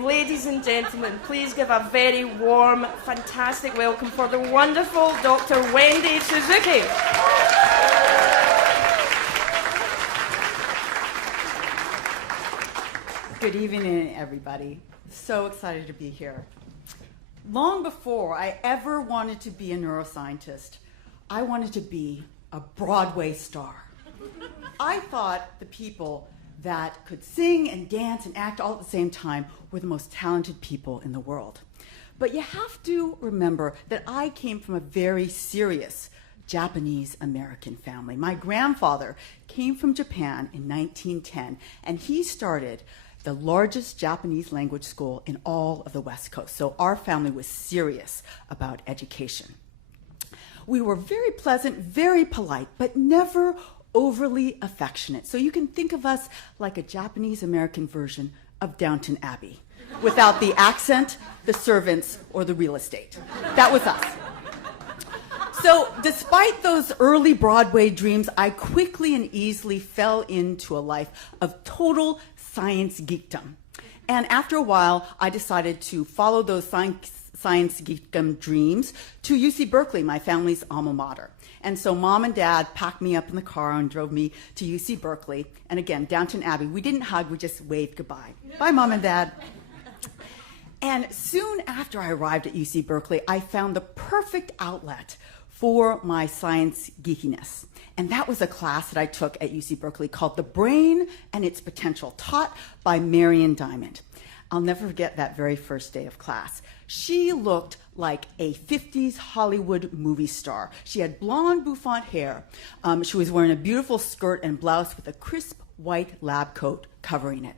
Ladies and gentlemen, please give a very warm, fantastic welcome for the wonderful Dr. Wendy Suzuki. Good evening, everybody. So excited to be here. Long before I ever wanted to be a neuroscientist, I wanted to be a Broadway star. I thought the people that could sing and dance and act all at the same time were the most talented people in the world. But you have to remember that I came from a very serious Japanese-American family. My grandfather came from Japan in 1910, and he started the largest Japanese language school in all of the West Coast. So our family was serious about education. We were very pleasant, very polite, but never overly affectionate. So you can think of us like a Japanese-American version of Downton Abbey, without the accent, the servants, or the real estate. That was us. So despite those early Broadway dreams, I quickly and easily fell into a life of total science geekdom. And after a while, I decided to follow those science geekdom dreams to UC Berkeley, my family's alma mater. And so Mom and Dad packed me up in the car and drove me to UC Berkeley. And again, Downton Abbey. We didn't hug, we just waved goodbye. Bye, Mom and Dad. And soon after I arrived at UC Berkeley, I found the perfect outlet for my science geekiness. And that was a class that I took at UC Berkeley called The Brain and Its Potential, taught by Marion Diamond. I'll never forget that very first day of class. She looked like a 50s Hollywood movie star. She had blonde bouffant hair. She was wearing a beautiful skirt and blouse with a crisp white lab coat covering it.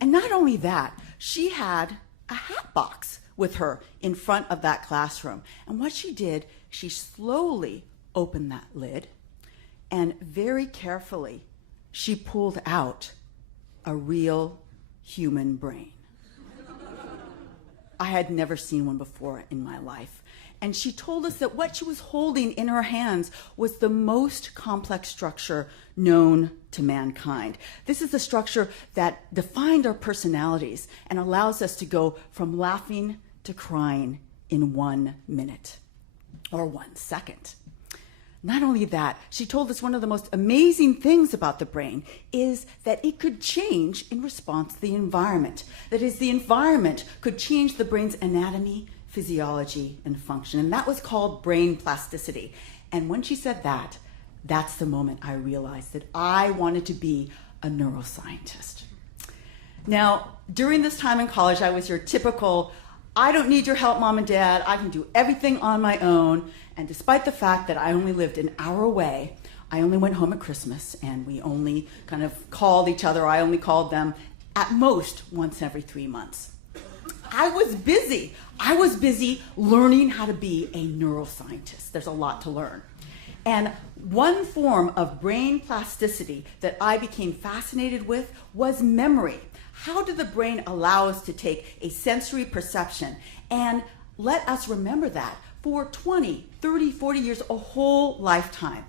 And not only that, she had a hat box with her in front of that classroom. And what she did, she slowly opened that lid, and very carefully, she pulled out a real human brain. I had never seen one before in my life. And she told us that what she was holding in her hands was the most complex structure known to mankind. This is the structure that defined our personalities and allows us to go from laughing to crying in 1 minute or 1 second. Not only that, she told us one of the most amazing things about the brain is that it could change in response to the environment. That is, the environment could change the brain's anatomy, physiology, and function. And that was called brain plasticity. And when she said that, that's the moment I realized that I wanted to be a neuroscientist. Now, during this time in college, I was your typical, I don't need your help, Mom and Dad. I can do everything on my own. And despite the fact that I only lived an hour away, I only went home at Christmas, and we only kind of called each other. I only called them at most once every 3 months. I was busy. I was busy learning how to be a neuroscientist. There's a lot to learn. And one form of brain plasticity that I became fascinated with was memory. How did the brain allow us to take a sensory perception and let us remember that for 20, 30, 40 years, a whole lifetime?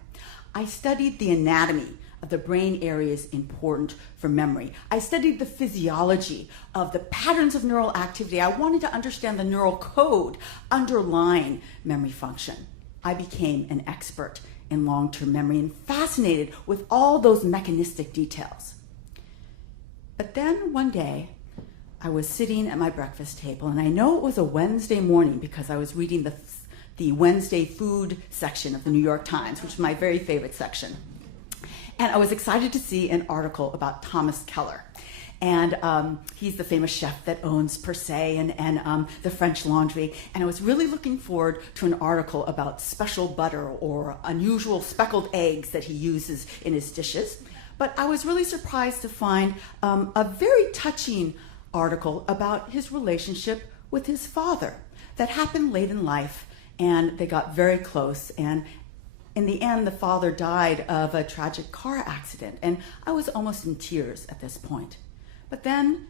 I studied the anatomy of the brain areas important for memory. I studied the physiology of the patterns of neural activity. I wanted to understand the neural code underlying memory function. I became an expert in long-term memory and fascinated with all those mechanistic details. But then one day, I was sitting at my breakfast table, and I know it was a Wednesday morning because I was reading the Wednesday food section of the New York Times, which is my very favorite section. And I was excited to see an article about Thomas Keller. And he's the famous chef that owns Per Se and the French Laundry. And I was really looking forward to an article about special butter or unusual speckled eggs that he uses in his dishes. But I was really surprised to find a very touching article about his relationship with his father that happened late in life, and they got very close. And in the end, the father died of a tragic car accident, and I was almost in tears at this point. But then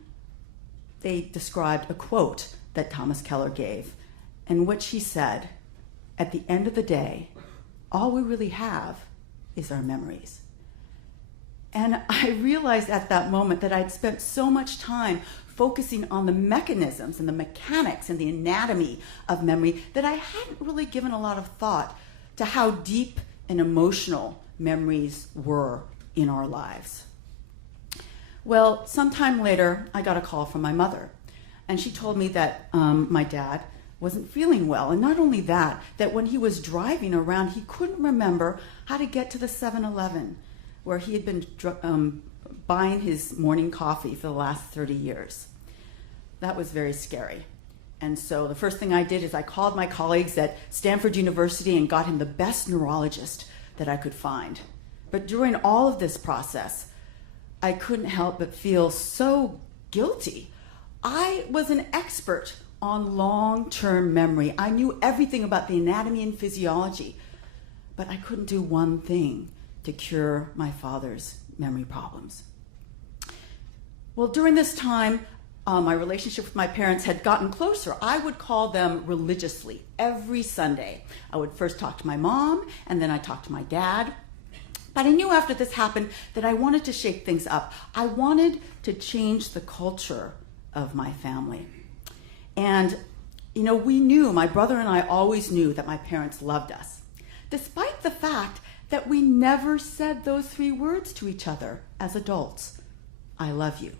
they described a quote that Thomas Keller gave, in which he said, "At the end of the day, all we really have is our memories." And I realized at that moment that I'd spent so much time focusing on the mechanisms and the mechanics and the anatomy of memory that I hadn't really given a lot of thought to how deep and emotional memories were in our lives. Well, sometime later, I got a call from my mother, and she told me that my dad wasn't feeling well. And not only that, that when he was driving around, he couldn't remember how to get to the 7-Eleven where he had been buying his morning coffee for the last 30 years. That was very scary. And so the first thing I did is I called my colleagues at Stanford University and got him the best neurologist that I could find. But during all of this process, I couldn't help but feel so guilty. I was an expert on long-term memory. I knew everything about the anatomy and physiology, but I couldn't do one thing to cure my father's memory problems. Well, during this time, my relationship with my parents had gotten closer. I would call them religiously every Sunday. I would first talk to my mom, and then I'd talk to my dad. But I knew after this happened that I wanted to shake things up. I wanted to change the culture of my family. And, we knew, my brother and I always knew that my parents loved us, despite the fact that we never said those 3 words to each other as adults. I love you.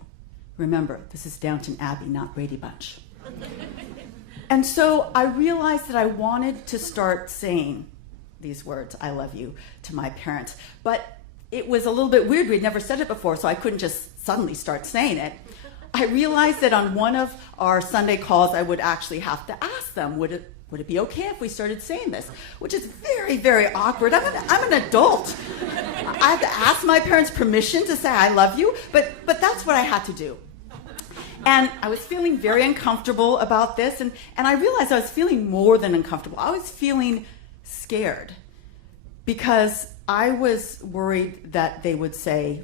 Remember, this is Downton Abbey, not Brady Bunch. And so I realized that I wanted to start saying these words, I love you, to my parents. But it was a little bit weird. We'd never said it before, so I couldn't just suddenly start saying it. I realized that on one of our Sunday calls, I would actually have to ask them, would it be okay if we started saying this? Which is very, very awkward. I'm an adult. I have to ask my parents' permission to say I love you, but that's what I had to do. And I was feeling very uncomfortable about this, and I realized I was feeling more than uncomfortable. I was feeling scared because I was worried that they would say,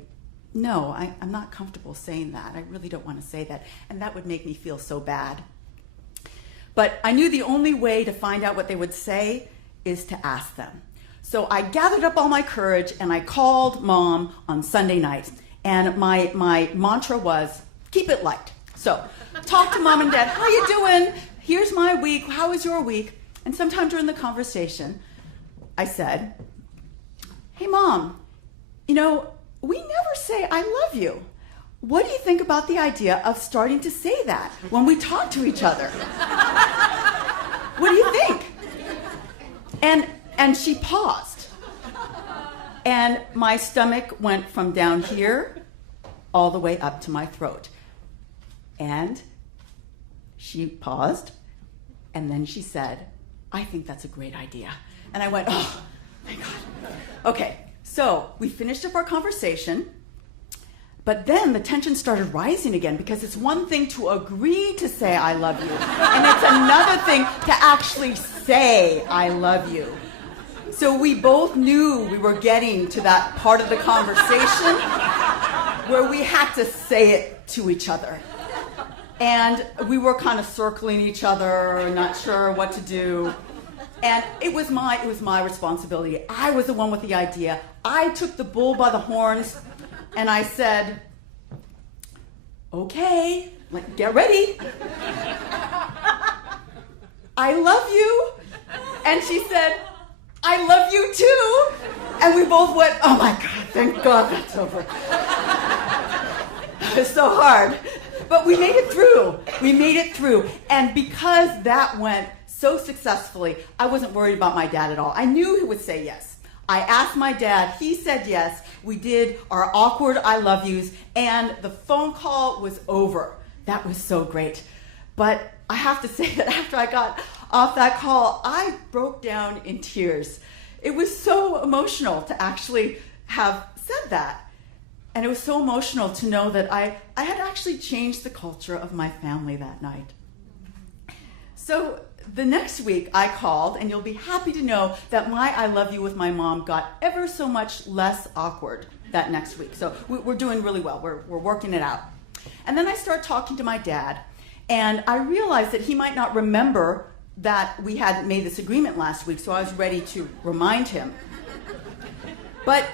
no, I'm not comfortable saying that. I really don't want to say that. And that would make me feel so bad. But I knew the only way to find out what they would say is to ask them. So I gathered up all my courage and I called Mom on Sunday night. And my mantra was, keep it light. So talk to Mom and Dad. How you doing? Here's my week. How was your week? And sometime during the conversation, I said, hey, Mom, we never say I love you. What do you think about the idea of starting to say that when we talk to each other? What do you think? And she paused. And my stomach went from down here all the way up to my throat. And she paused, and then she said, I think that's a great idea. And I went, oh, my God. Okay, so we finished up our conversation, but then the tension started rising again because it's one thing to agree to say I love you, and it's another thing to actually say I love you. So we both knew we were getting to that part of the conversation where we had to say it to each other. And we were kind of circling each other, not sure what to do. And it was my responsibility. I was the one with the idea. I took the bull by the horns and I said, okay, get ready. I love you. And she said, I love you too. And we both went, oh my God, thank God that's over. It was so hard. But we made it through. We made it through. And because that went so successfully, I wasn't worried about my dad at all. I knew he would say yes. I asked my dad. He said yes. We did our awkward I love yous, and the phone call was over. That was so great. But I have to say that after I got off that call, I broke down in tears. It was so emotional to actually have said that. And it was so emotional to know that I had actually changed the culture of my family that night. So the next week I called, and you'll be happy to know that my I love you with my mom got ever so much less awkward that next week. So we're doing really well. We're working it out. And then I start talking to my dad, and I realized that he might not remember that we had made this agreement last week, so I was ready to remind him. But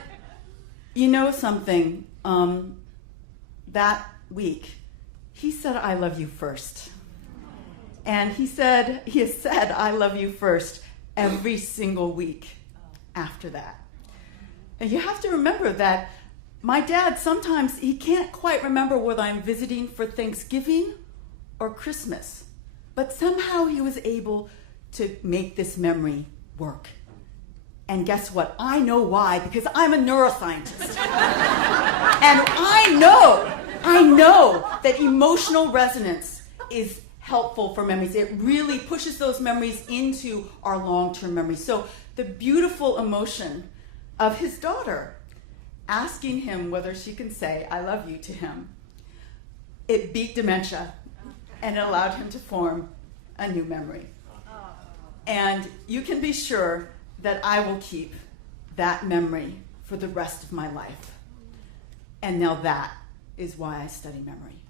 you know something, that week, he said, I love you first. And he has said, I love you first every single week after that. And you have to remember that my dad, sometimes he can't quite remember whether I'm visiting for Thanksgiving or Christmas. But somehow he was able to make this memory work. And guess what? I know why, because I'm a neuroscientist. And I know that emotional resonance is helpful for memories. It really pushes those memories into our long-term memories. So the beautiful emotion of his daughter asking him whether she can say, I love you to him, it beat dementia and it allowed him to form a new memory. And you can be sure that I will keep that memory for the rest of my life. And now that is why I study memory.